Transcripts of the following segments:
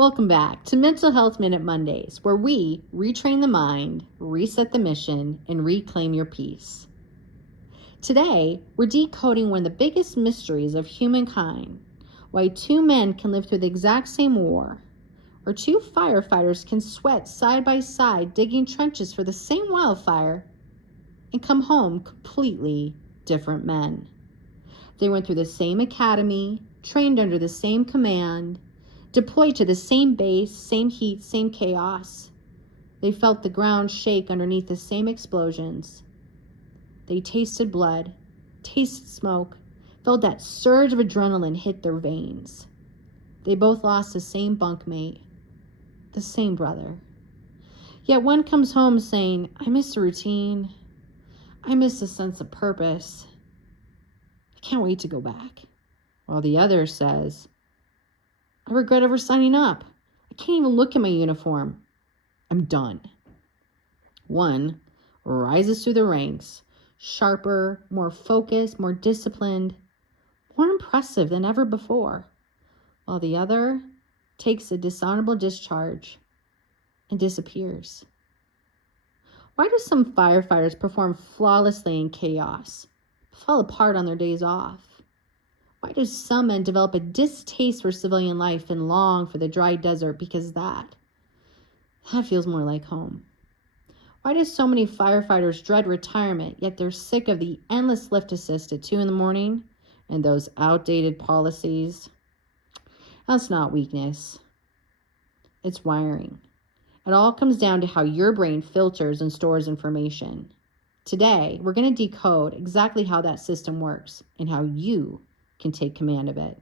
Welcome back to Mental Health Minute Mondays, where we retrain the mind, reset the mission, and reclaim your peace. Today, we're decoding one of the biggest mysteries of humankind, why two men can live through the exact same war, or two firefighters can sweat side by side digging trenches for the same wildfire and come home completely different men. They went through the same academy, trained under the same command, deployed to the same base, same heat, same chaos. They felt the ground shake underneath the same explosions. They tasted blood, tasted smoke, felt that surge of adrenaline hit their veins. They both lost the same bunkmate, the same brother. Yet one comes home saying, I miss the routine. I miss a sense of purpose. I can't wait to go back. While the other says, I regret ever signing up. I can't even look at my uniform. I'm done. One rises through the ranks, sharper, more focused, more disciplined, more impressive than ever before, while the other takes a dishonorable discharge and disappears. Why do some firefighters perform flawlessly in chaos, fall apart on their days off? Why do some men develop a distaste for civilian life and long for the dry desert because that feels more like home? Why do so many firefighters dread retirement, yet they're sick of the endless lift assist at 2 a.m. and those outdated policies? That's not weakness. It's wiring. It all comes down to how your brain filters and stores information. Today, we're going to decode exactly how that system works and how you can take command of it.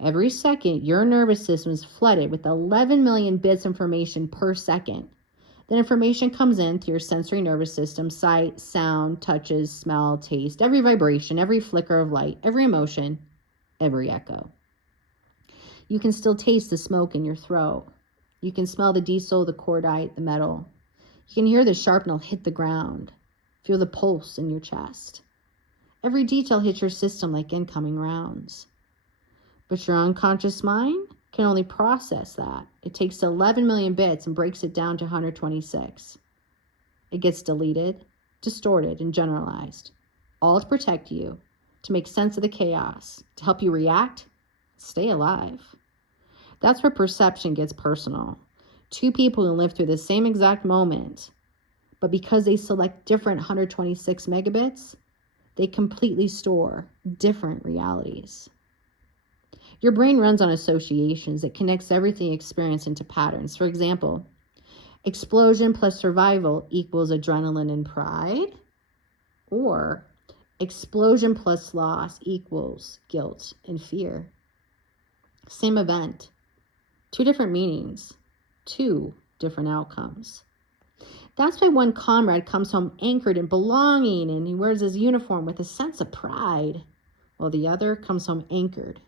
Every second, your nervous system is flooded with 11 million bits of information per second. That information comes in through your sensory nervous system, sight, sound, touches, smell, taste, every vibration, every flicker of light, every emotion, every echo. You can still taste the smoke in your throat. You can smell the diesel, the cordite, the metal. You can hear the sharpnel hit the ground. Feel the pulse in your chest. Every detail hits your system like incoming rounds. But your unconscious mind can only process that. It takes 11 million bits and breaks it down to 126. It gets deleted, distorted, and generalized, all to protect you, to make sense of the chaos, to help you react, stay alive. That's where perception gets personal. Two people who live through the same exact moment, but because they select different 126 megabits, they completely store different realities. Your brain runs on associations. It connects everything you experience into patterns. For example, explosion plus survival equals adrenaline and pride, or explosion plus loss equals guilt and fear. Same event, two different meanings, two different outcomes. That's why one comrade comes home anchored in belonging and he wears his uniform with a sense of pride, while the other comes home anchored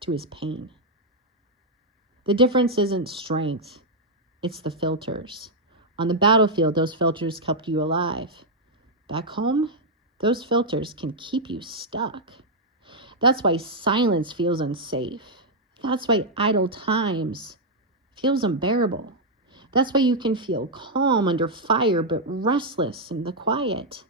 to his pain. The difference isn't strength, it's the filters. On the battlefield, those filters kept you alive. Back home, those filters can keep you stuck. That's why silence feels unsafe. That's why idle times feels unbearable. That's why you can feel calm under fire, but restless in the quiet.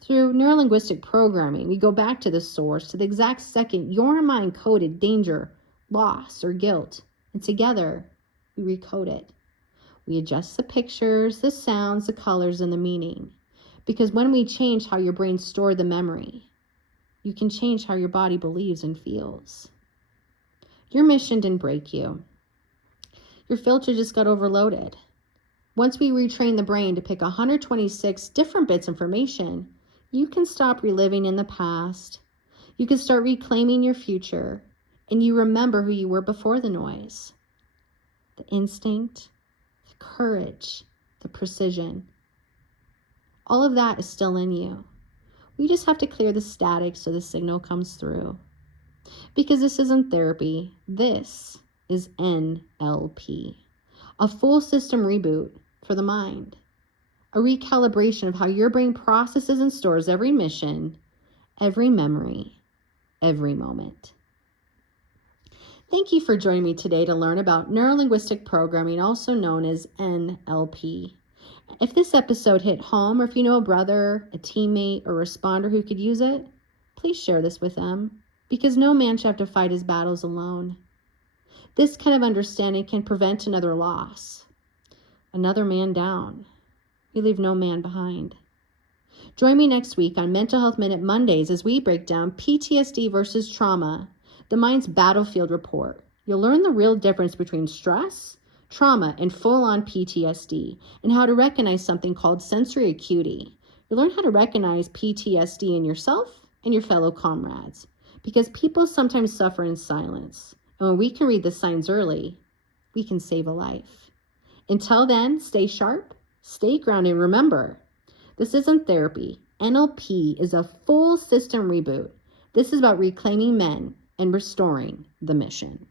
Through neurolinguistic programming, we go back to the source, to the exact second your mind coded danger, loss, or guilt. And together, we recode it. We adjust the pictures, the sounds, the colors, and the meaning. Because when we change how your brain stored the memory, you can change how your body believes and feels. Your mission didn't break you. Your filter just got overloaded. Once we retrain the brain to pick 126 different bits of information, you can stop reliving in the past. You can start reclaiming your future, and you remember who you were before the noise. The instinct, the courage, the precision. All of that is still in you. We just have to clear the static so the signal comes through. Because this isn't therapy, this is NLP, a full system reboot for the mind, a recalibration of how your brain processes and stores every mission, every memory, every moment. Thank you for joining me today to learn about neurolinguistic programming, also known as NLP. If this episode hit home, or if you know a brother, a teammate, or responder who could use it, please share this with them, because no man should have to fight his battles alone. This kind of understanding can prevent another loss. Another man down. We leave no man behind. Join me next week on Mental Health Minute Mondays as we break down PTSD versus trauma, the mind's battlefield report. You'll learn the real difference between stress, trauma, and full-on PTSD, and how to recognize something called sensory acuity. You'll learn how to recognize PTSD in yourself and your fellow comrades, because people sometimes suffer in silence, and when we can read the signs early, we can save a life. Until then, stay sharp, stay grounded, and remember, this isn't therapy. NLP is a full system reboot. This is about reclaiming men and restoring the mission.